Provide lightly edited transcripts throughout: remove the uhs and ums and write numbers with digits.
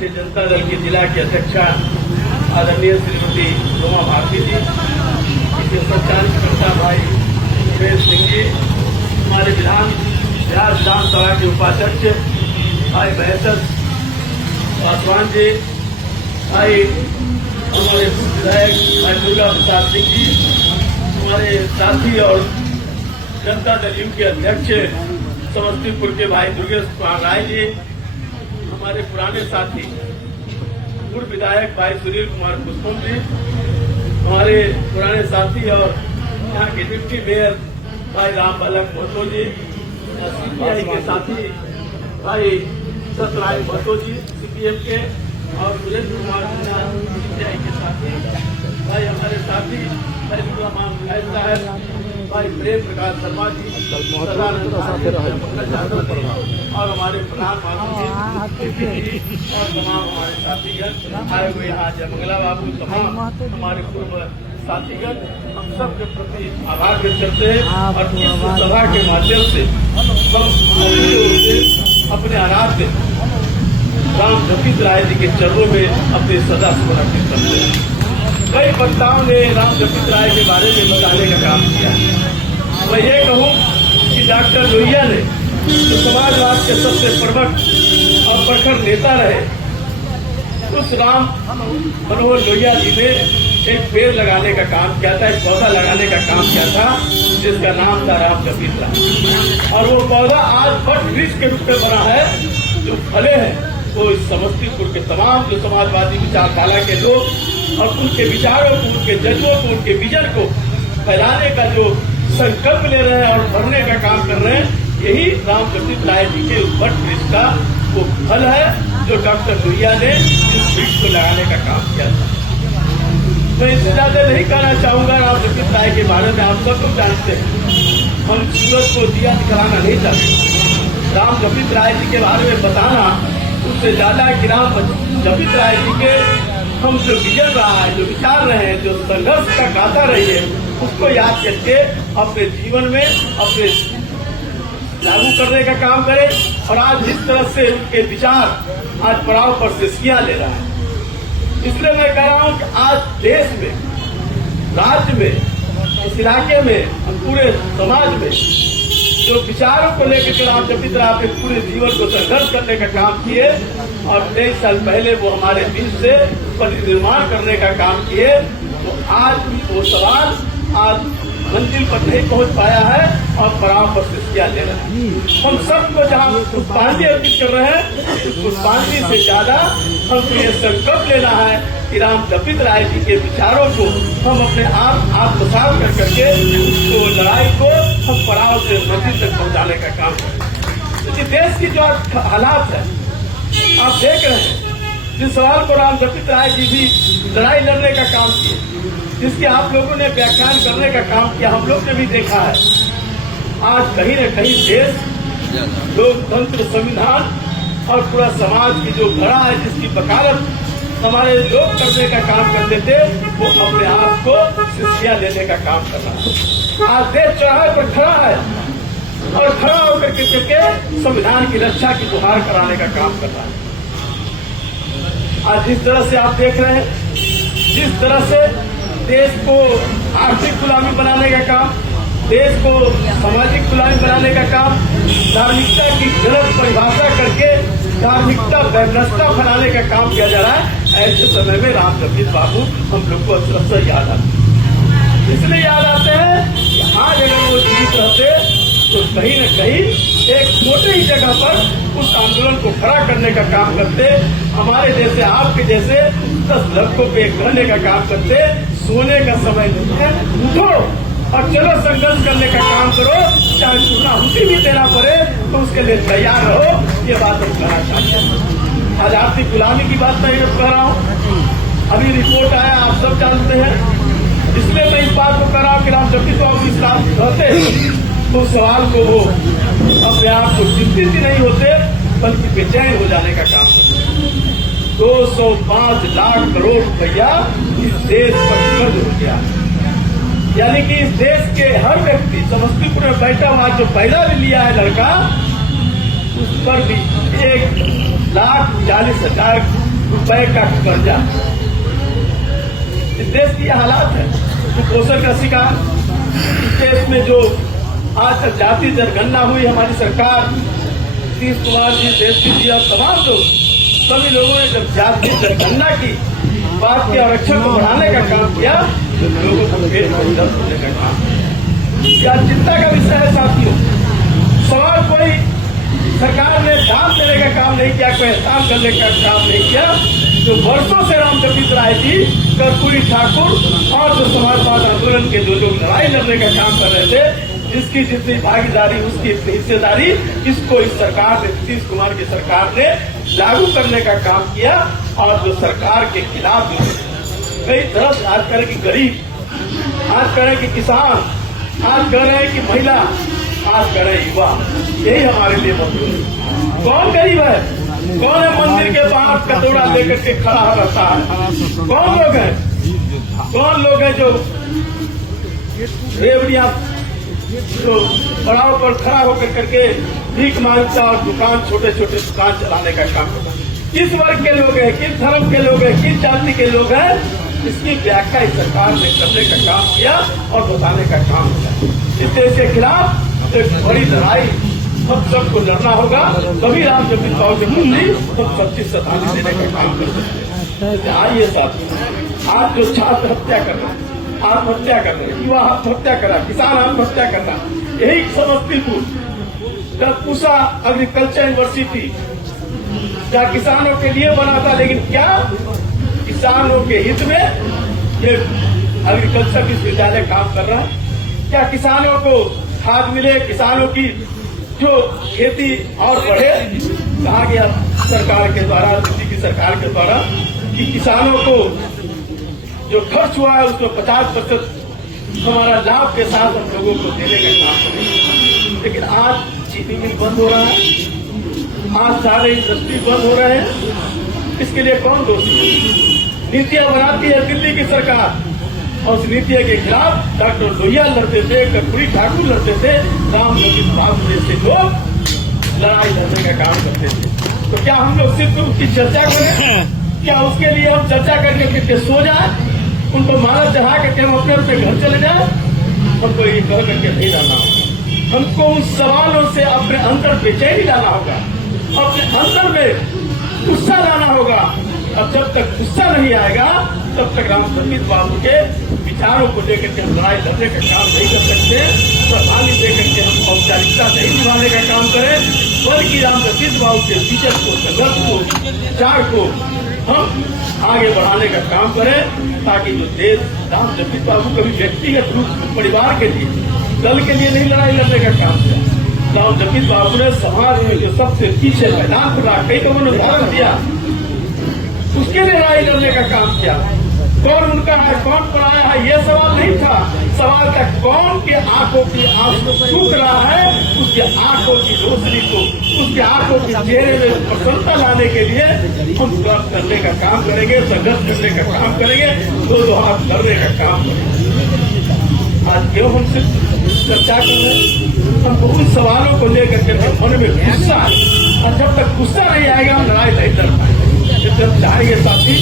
राष्ट्रीय जनता दल के जिला की अध्यक्षा आदरणीय श्रीमती रोमा भारती जी, इसके संचालककर्ता भाई सुरेश सिंह जी, हमारे बिहार विधानसभा के उपाध्यक्ष भाई महेश पासवान जी, भाई हमारे विधायक भाई दुर्गा प्रसाद सिंह जी, हमारे साथी और जनता दल के अध्यक्ष समस्तीपुर के भाई दुर्गेश कुमार राय जी, हमारे पुराने साथी पूर्व विधायक भाई सुनील कुमार पुष्पम जी, हमारे पुराने साथी और यहाँ के डिप्टी मेयर भाई राम बालक महतो जी, सीपीआई के साथी भाई सतराय महतो जी सीपीएम के, और सुरेंद्र कुमार सीपीआई के साथी भाई हमारे साथी भाई साहब भाई प्रेम प्रकाश शर्मा जी, और हमारे प्रधानमंत्री और तमाम हमारे साथीगण आए हुए यहाँ जयमंगला बाबू, तमाम हमारे पूर्व साथीगण, हम सब के प्रति आभार व्यक्त करते हैं। और इस सभा के माध्यम से हम अपने आराध्य राम जपीत राय जी के चरणों में अपने सदा समर्पित करते हैं। कई वक्ताओं ने राम जपीत राय के बारे में बताने का काम किया। मैं ये कहूँ कि डॉक्टर लोहिया ने जो समाजवाद के सबसे प्रमुख और प्रखर नेता रहे, उस राम मनोहर लोहिया जी ने एक पेड़ लगाने का काम किया था, एक पौधा लगाने का काम किया था, जिसका नाम था राम जपीत राय। और वो पौधा आज वट वृक्ष के रूप में बना है, जो फले हैं वो इस समस्तीपुर के तमाम जो समाजवादी विचारधारा के लोग और उनके विचारों को, उनके जज्बों को, उनके विजन को फैलाने का जो संकल्प ले रहे हैं और भरने का काम कर रहे हैं, यही राम जपीत राय जी के वट वृक्ष का वो फल है जो डॉक्टर लोहिया ने इस वृक्ष को लगाने का काम किया था। मैं इससे ज्यादा नहीं कहना चाहूंगा राम जपीत राय के बारे में, आप सब लोग जानते हैं। हम सूरज को दिया दिखलाना नहीं चाहते। राम जपीत राय जी के बारे में बताना उससे ज्यादा कि राम जपीत राय जी के हम जो विजन रहा है, जो विचार रहे हैं, जो संघर्ष का गाथा रही है, उसको याद करके अपने जीवन में अपने लागू करने का काम करें। और आज जिस तरह से उनके विचार आज पड़ाव पर से सिया ले रहा है, इसलिए मैं कह रहा हूं कि आज देश में, राज्य में, इस इलाके में, पूरे समाज में जो विचारों को लेकर के राम जपीत राय अपने पूरे जीवन को संघर्ष करने का काम किए और 23 साल पहले वो हमारे बीच से परिनिर्माण करने का काम किए, तो आज वो सवाल आज मंजिल पर नहीं पहुंच पाया है और पड़ाव पर सिस्किया ले रहे हैं। हम सबको जहाँ पुष्पांजलि अर्पित कर रहे हैं, उस पुष्पांजलि से ज्यादा हमको ये संकल्प लेना है कि राम जपीत राय जी के विचारों को हम अपने आप आत्मसात कर करके उसको लड़ाई को हम पड़ाव से मंजिल तक पहुंचाने का काम करें। क्योंकि देश की जो हालात है आप देख रहे हैं, जिस सवाल को राम जपीत राय जी भी लड़ाई लड़ने का काम किए, जिसके आप लोगों ने व्याख्यान करने का काम किया, हम लोग ने भी देखा है। आज कहीं न कहीं देश, लोकतंत्र, संविधान और पूरा समाज की जो घड़ा है, जिसकी वकालत हमारे लोग करने का काम करते थे, वो अपने आप को सिस्किया लेने का काम कर रहा है। आज देश चौराहे पर खड़ा है और खड़ा होकर के संविधान की रक्षा की गुहार कराने का काम कर रहा है। आज जिस तरह से आप देख रहे हैं, जिस तरह से देश को आर्थिक गुलामी बनाने का काम, देश को सामाजिक गुलामी बनाने का काम, धार्मिकता की गलत परिभाषा करके धार्मिकता वैमनस्यता फैलाने का काम किया जा रहा है, ऐसे समय में राम जपीत बाबू हम लोग को अक्सर याद आते हैं। इसलिए याद आते हैं कि आज अगर वो जीवित रहते तो कहीं न कहीं एक छोटे ही जगह पर उस आंदोलन को खड़ा करने का काम करते, हमारे जैसे आपके जैसे 10 लड़कों पे करने का काम करते। सोने का समय नहीं है, उठो और चलो संघर्ष करने का काम करो, चाहे पूर्णाहुति भी देना पड़े तो उसके लिए तैयार रहो। ये बात हम कहना चाहते हैं। आज आर्थिक गुलामी की बात मैं कह रहा हूँ, अभी रिपोर्ट आया, आप सब जानते हैं, इसलिए मैं इस बात को कह रहा हूँ कि राम जपीत बाबू इस रात कहते हैं तो सवाल को वो अपने आप को चिंतित ही नहीं होते, बल्कि बेचैन हो जाने का काम करते हैं। 205 लाख करोड़ रुपया इस देश पर कर्ज हो गया, यानी कि इस देश के हर व्यक्ति, समस्तीपुर में बैठा हुआ जो पैदा भी लिया है लड़का, उस पर भी 1,40,000 रुपए का कर्जा। इस देश की हालात है, कुपोषण का शिकार। इस देश में जो आज तक जाति जनगणना हुई, हमारी सरकार नीतीश कुमार जी, देशवी जी और तमाम लोग, सभी लोगों ने जब जाति जनगणना की बात के आरक्षण को बढ़ाने का काम किया, लोगों को पेट को दर्द होने का काम किया। चिंता का विषय है साथियों। सवाल कोई सरकार ने दान देने का काम नहीं किया, कोई एहसान करने का काम नहीं किया। जो वर्षों से रामचरित राय जी, कर्पूरी ठाकुर और जो समाजवाद आंदोलन के जो लोग लड़ाई लड़ने का काम कर रहे थे, जिसकी जितनी भागीदारी उसकी इतनी हिस्सेदारी, इसको इस सरकार ने, नीतीश कुमार की सरकार ने लागू करने का काम किया। और जो सरकार के खिलाफ कई तरफ आज करें कि गरीब, आज करें कि किसान, आज कर रहे हैं कि महिला, आज कर रहे युवा, यही हमारे लिए मौजूद है। कौन गरीब है? कौन है मंदिर के बाहर कटोरा लेकर के खड़ा रहता है? कौन लोग हैं? कौन लोग हैं जो रेवड़ियां, जो पड़ाव पर खड़ा होकर करके भीख मांगता और दुकान, छोटे छोटे दुकान चलाने का काम करता? किस वर्ग के लोग हैं, किस धर्म के लोग हैं, किस जाति के लोग हैं, इसकी व्याख्या इस सरकार ने करने का काम किया और बताने का काम किया। इस देश के खिलाफ एक बड़ी लड़ाई हम सबको लड़ना होगा, तभी रामचरित मानस के प्रति हम सच्ची श्रद्धांजलि देने का काम कर सकते हैं। आइए साथियों, आज जो छात्र हत्या कर रहे हैं, आत्महत्या कर रहे हैं, युवा आत्महत्या कर रहा, किसान आत्महत्या कर रहा, यही समस्तीपुर पूसा एग्रीकल्चर यूनिवर्सिटी जहाँ किसानों के लिए बना था, लेकिन क्या किसानों के हित में ये एग्रीकल्चर विश्वविद्यालय काम कर रहा है? क्या किसानों को खाद मिले, किसानों की जो खेती और बढ़े? कहा गया सरकार के द्वारा, दिल्ली की सरकार के द्वारा, कि किसानों को जो खर्च हुआ है उसमें 50% हमारा लाभ के साथ हम लोगों को देने का काम करेंगे। लेकिन आज चीनी मिल बंद हो रहा है, आज सारे इंडस्ट्री बंद हो रहे हैं। इसके लिए कौन दोषी है? नीतियां बनाती है दिल्ली की सरकार, और उस नीतियों के खिलाफ डॉक्टर लोहिया लड़ते थे, कर्पूरी ठाकुर लड़ते थे, रामचरित मानस जैसे लोग लड़ाई लड़ने का काम करते थे। तो क्या हम लोग सिर्फ उसकी चर्चा करें? क्या उसके लिए हम चर्चा करके सो जाए, उनको माला चढ़ा करके हम अपने अपने घर चले जाए? हमको ये कह करके नहीं जाना होगा। हमको उन सवालों से अपने अंदर बेचैनी लाना होगा, अपने अंदर में गुस्सा लाना होगा। अब जब तक गुस्सा नहीं आएगा, तब तक रामचरित बाबू के विचारों को लेकर के हम लड़ाई लड़ने का काम नहीं कर सकते। श्रद्धांजलि देकर के हम औपचारिकता नहीं निभाने का काम करें, बल्कि रामचरित बाबू के विजन को, संघर्ष को, विचार को हम आगे बढ़ाने का काम करें, ताकि जो देश रामचरित बाबू कभी व्यक्तिगत रूप से परिवार के लिए, दल के लिए नहीं लड़ाई लड़ने का काम किया। रामचरित बाबू ने समाज में जो सबसे पीछे मैदान खुला, कई लोगों ने उदाहरण दिया, उसके लिए लड़ाई लड़ने का काम किया। कौन उनका है, कौन पराया है, ये सवाल नहीं था। सवाल था कौन के आंखों की आंसू सूख रहा है, उसके आंखों की रोशनी को, उसके आंखों के चेहरे में प्रसन्नता लाने के लिए हम काम करने का काम करेंगे, संघर्ष करने का काम करेंगे, दो हाथ करने का काम करेंगे। आज क्यों हम सिर्फ चर्चा कर रहे हैं? हम बहुत सवालों को लेकर के मन में गुस्सा है, और जब तक गुस्सा नहीं आएगा हम लड़ाई नहीं लड़ पाएंगे। जब चाहेंगे साथी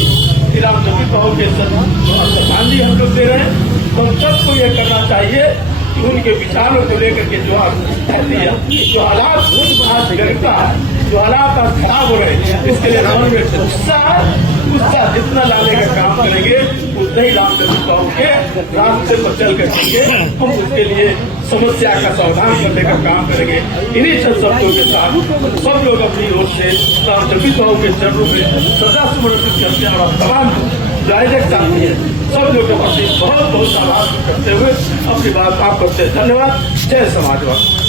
कि रामचरित बाबू के श्रद्धांजलि हम लोग दे रहे हैं, तो हम सबको ये करना चाहिए कि उनके विचारों को लेकर के जो हालात आज गिरता है, जो हालात आज खराब हो रहे हैं, इसके लिए मन में गुस्सा जितना लाने का काम करेंगे, उतना ही रामचरित बाबू के रास्ते पर चल कर देंगे। हम उसके लिए समस्या का समाधान करने का काम करेंगे। इन्हीं शब्दों के साथ सब लोग अपनी ओर से रामचरित बाबू के चरणों में सदा समर्पित करते हैं, और तमाम डायरेक्ट साथी है सब लोग अपनी बहुत बहुत आभार करते हुए अपनी बात आप करते हैं। धन्यवाद। जय समाजवाद।